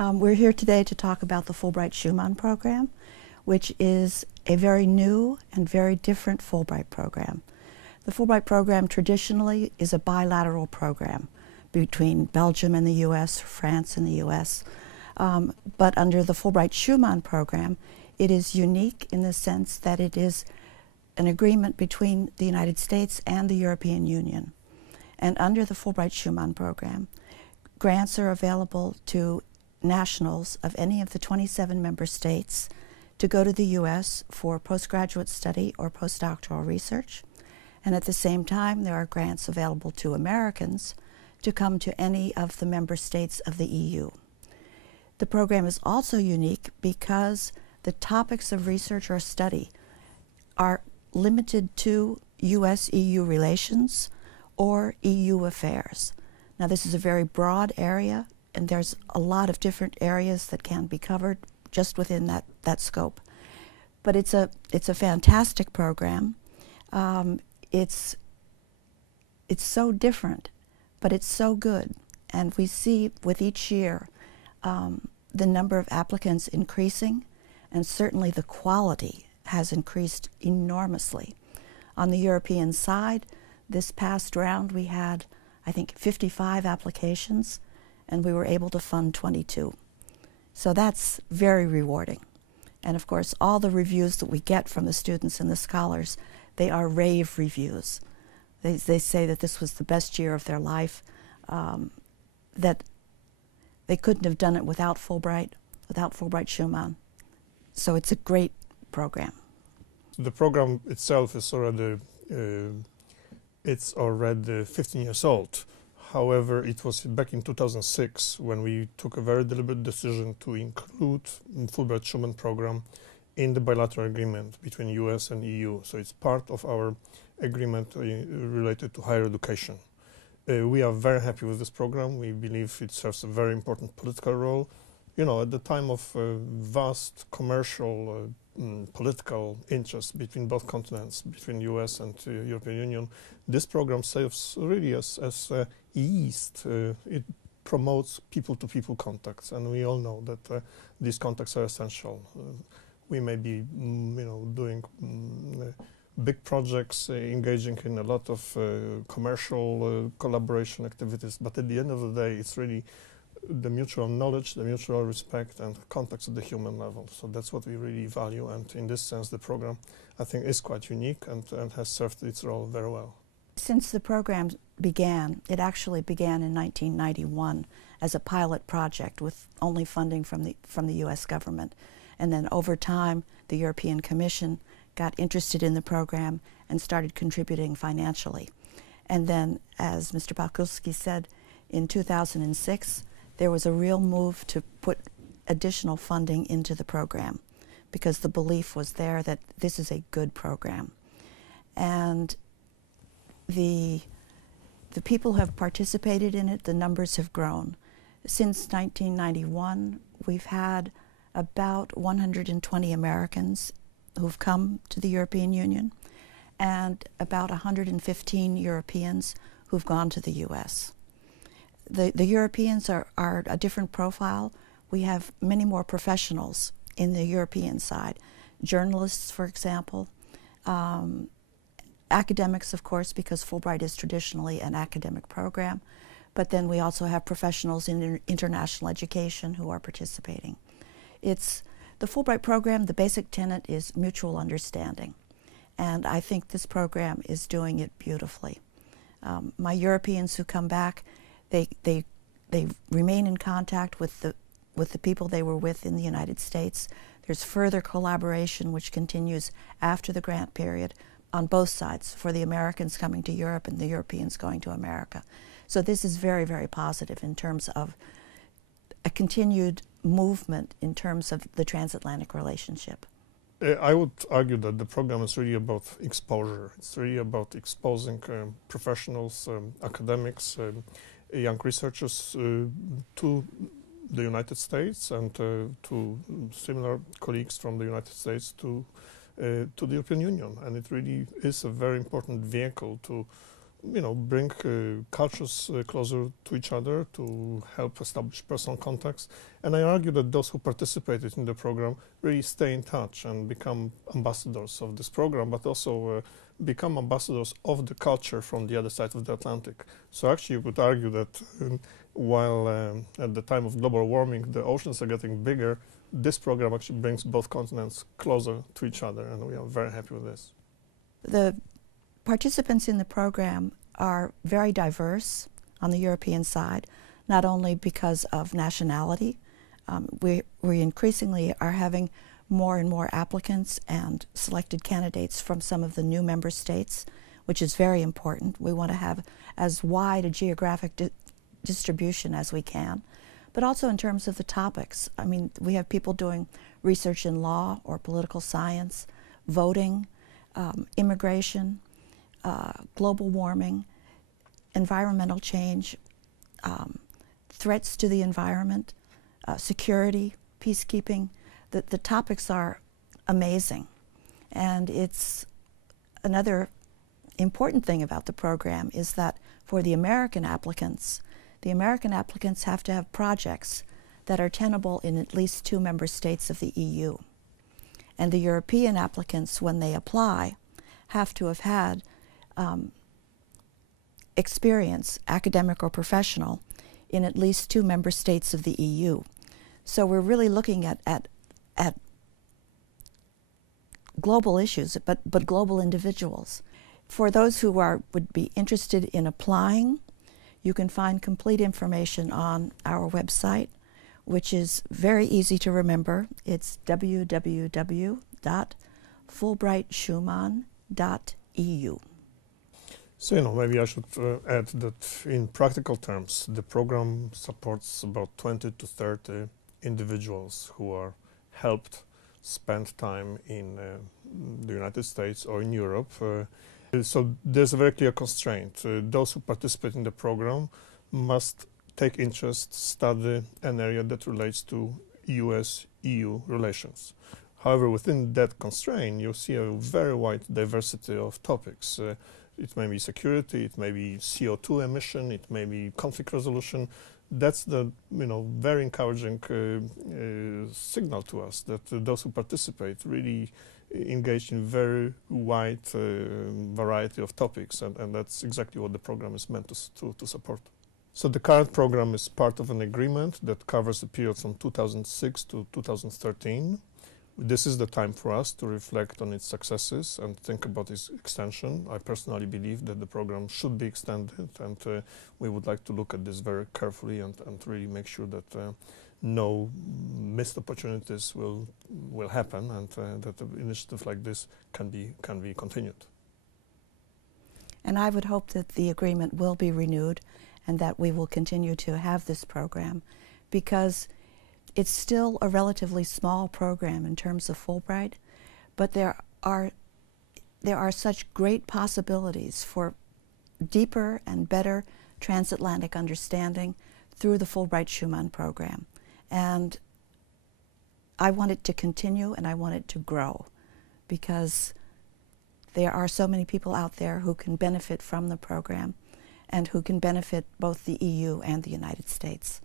We're here today to talk about the Fulbright-Schuman Program, which is a very new and very different Fulbright program. The Fulbright program traditionally is a bilateral program between Belgium and the U.S., France and the U.S., but under the Fulbright-Schuman Program, it is unique in the sense that it is an agreement between the United States and the European Union. And under the Fulbright-Schuman Program, grants are available to nationals of any of the 27 member states to go to the U.S. for postgraduate study or postdoctoral research. And at the same time, there are grants available to Americans to come to any of the member states of the EU. The program is also unique because the topics of research or study are limited to U.S.-EU relations or EU affairs. Now, this is a very broad area, and there's a lot of different areas that can be covered just within that scope. But it's a fantastic program. It's so different, but it's so good. And we see with each year the number of applicants increasing, and certainly the quality has increased enormously. On the European side, this past round we had, I think, 55 applications, and we were able to fund 22. So that's very rewarding. And of course, all the reviews that we get from the students and the scholars, they are rave reviews. They say that this was the best year of their life, that they couldn't have done it without Fulbright-Schuman. So it's a great program. The program itself is already, it's already 15 years old. However, it was back in 2006 when we took a very deliberate decision to include Fulbright-Schuman Program in the bilateral agreement between US and EU. So it's part of our agreement related to higher education. We are very happy with this program. We believe it serves a very important political role. You know, at the time of vast commercial political interest between both continents, between US and European Union, this program serves really as East. It promotes people-to-people contacts, and we all know that these contacts are essential. We may be, doing big projects, engaging in a lot of commercial collaboration activities, but at the end of the day, it's really the mutual knowledge, the mutual respect, and contacts at the human level. So that's what we really value, and in this sense, the program, I think, is quite unique and has served its role very well. Since the program began, it actually began in 1991 as a pilot project with only funding from the U.S. government. And then over time, the European Commission got interested in the program and started contributing financially. And then, as Mr. Pakulski said, in 2006, there was a real move to put additional funding into the program because the belief was there that this is a good program. And the people who have participated in it, the numbers have grown. Since 1991, we've had about 120 Americans who've come to the European Union and about 115 Europeans who've gone to the U.S. The Europeans are a different profile. We have many more professionals in the European side. Journalists, for example, academics, of course, because Fulbright is traditionally an academic program, but then we also have professionals in international education who are participating. It's the Fulbright program, the basic tenet is mutual understanding, and I think this program is doing it beautifully. My Europeans who come back, they remain in contact with the people they were with in the United States. There's further collaboration which continues after the grant period on both sides, for the Americans coming to Europe and the Europeans going to America. So this is very, very positive in terms of a continued movement in terms of the transatlantic relationship. I would argue that the program is really about exposure. It's really about exposing professionals, academics, young researchers to the United States and to similar colleagues from the United States to the European Union. And it really is a very important vehicle to bring cultures closer to each other, to help establish personal contacts. And I argue that those who participated in the program really stay in touch and become ambassadors of this program, but also become ambassadors of the culture from the other side of the Atlantic. So actually you could argue that while at the time of global warming the oceans are getting bigger, this program actually brings both continents closer to each other, and we are very happy with this. The participants in the program are very diverse on the European side, not only because of nationality. We increasingly are having more and more applicants and selected candidates from some of the new member states, which is very important. We want to have as wide a geographic distribution as we can, but also in terms of the topics. I mean, we have people doing research in law or political science, voting, immigration, global warming, environmental change, threats to the environment, security, peacekeeping. The topics are amazing. And it's another important thing about the program is that for the American applicants have to have projects that are tenable in at least 2 member states of the EU. And the European applicants, when they apply, have to have had experience, academic or professional, in at least 2 member states of the EU. So we're really looking at global issues, but global individuals. For those who would be interested in applying, you can find complete information on our website, which is very easy to remember. It's www.Fulbright-Schuman.eu. So, maybe I should add that in practical terms, the program supports about 20 to 30 individuals who are helped spend time in the United States or in Europe. So there's a very clear constraint. Those who participate in the program must take interest, study an area that relates to US-EU relations. However, within that constraint, you see a very wide diversity of topics. It may be security, it may be CO2 emission, it may be conflict resolution. That's the very encouraging signal to us that those who participate really engaged in very wide variety of topics, and that's exactly what the program is meant to support. So the current program is part of an agreement that covers the period from 2006 to 2013. This is the time for us to reflect on its successes and think about its extension. I personally believe that the program should be extended, and we would like to look at this very carefully and really make sure that no missed opportunities will happen, and that an initiative like this can be continued. And I would hope that the agreement will be renewed and that we will continue to have this program, because it's still a relatively small program in terms of Fulbright, but there are such great possibilities for deeper and better transatlantic understanding through the Fulbright-Schuman Program. And I want it to continue, and I want it to grow, because there are so many people out there who can benefit from the program and who can benefit both the EU and the United States.